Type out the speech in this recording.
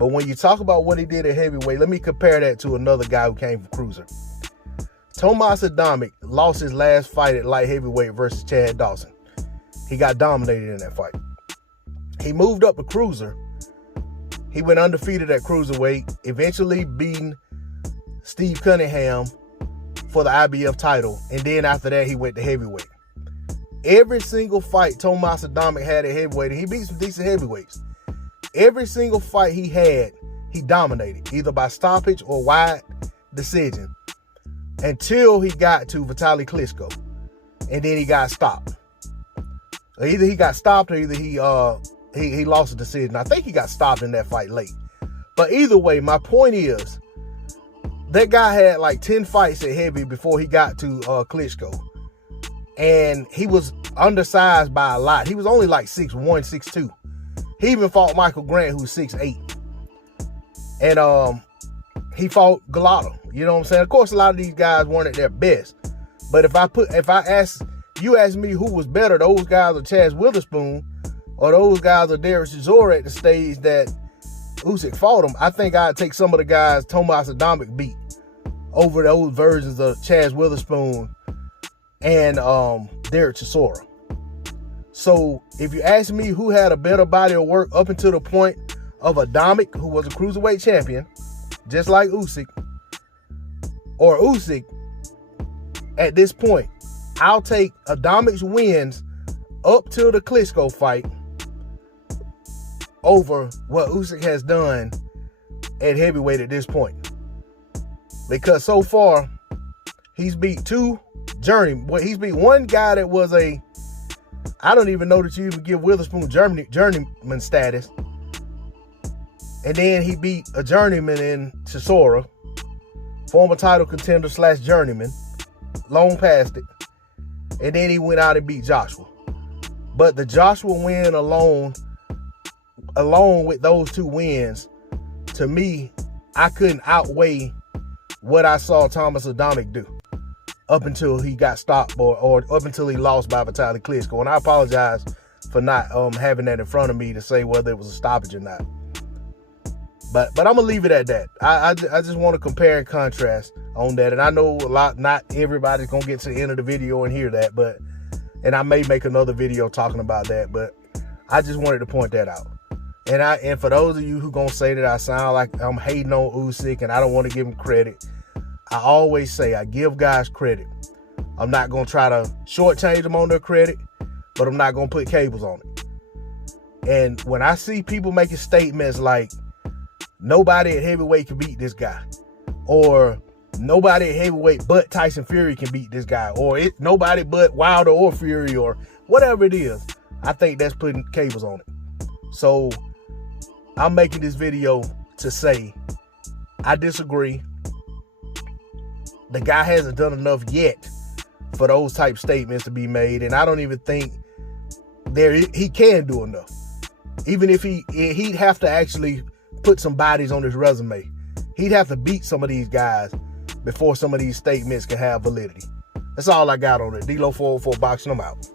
But when you talk about what he did at heavyweight, let me compare that to another guy who came from cruiser. Tomas Adamek lost his last fight at light heavyweight versus Chad Dawson. He got dominated in that fight. He moved up to cruiser. He went undefeated at cruiserweight, eventually beating Steve Cunningham for the IBF title. And then after that, he went to heavyweight. Every single fight Tomas Adamek had at heavyweight, and he beat some decent heavyweights. Every single fight he had, he dominated, either by stoppage or wide decision, until he got to Vitaly Klitschko. And then he got stopped. Either he got stopped or either he lost a decision. I think he got stopped in that fight late. But either way, my point is, that guy had like 10 fights at heavy before he got to Klitschko. And he was undersized by a lot. He was only like 6'1", 6'2". He even fought Michael Grant, who's 6'8". And he fought Gallardo. You know what I'm saying? Of course, a lot of these guys weren't at their best. But if you ask me who was better, those guys or Chaz Witherspoon, or those guys or Derek Chisora at the stage that Usyk fought him, I think I'd take some of the guys Tomas Adamek beat over those versions of Chaz Witherspoon and Derek Chisora. So if you ask me who had a better body of work up until the point of Adamek, who was a cruiserweight champion, just like Usyk, or Usyk, at this point, I'll take Adamek's wins up till the Klitschko fight over what Usyk has done at heavyweight at this point. Because so far, he's beat he's beat one guy that was I don't even know that you even give Witherspoon journeyman status. And then he beat a journeyman in Chisora, former title contender / journeyman, long past it. And then he went out and beat Joshua. But the Joshua win along with those two wins, to me, I couldn't outweigh what I saw Tomas Adamek do up until he got stopped or up until he lost by Vitaly Klitschko. And I apologize for not having that in front of me to say whether it was a stoppage or not. But I'm gonna leave it at that. I just want to compare and contrast on that. And I know not everybody's gonna get to the end of the video and hear that, and I may make another video talking about that, but I just wanted to point that out. And for those of you who gonna say that I sound like I'm hating on Usyk and I don't want to give him credit, I always say I give guys credit. I'm not gonna try to shortchange them on their credit, but I'm not gonna put cables on it. And when I see people making statements like nobody at heavyweight can beat this guy, or nobody at heavyweight but Tyson Fury can beat this guy, or nobody but Wilder or Fury, or whatever it is, I think that's putting cables on it. So I'm making this video to say I disagree. The guy hasn't done enough yet for those type statements to be made, and I don't even think he can do enough. Even if he'd have to actually put some bodies on his resume. He'd have to beat some of these guys before some of these statements can have validity. That's all I got on it. D-Lo 404 Boxing, I'm out.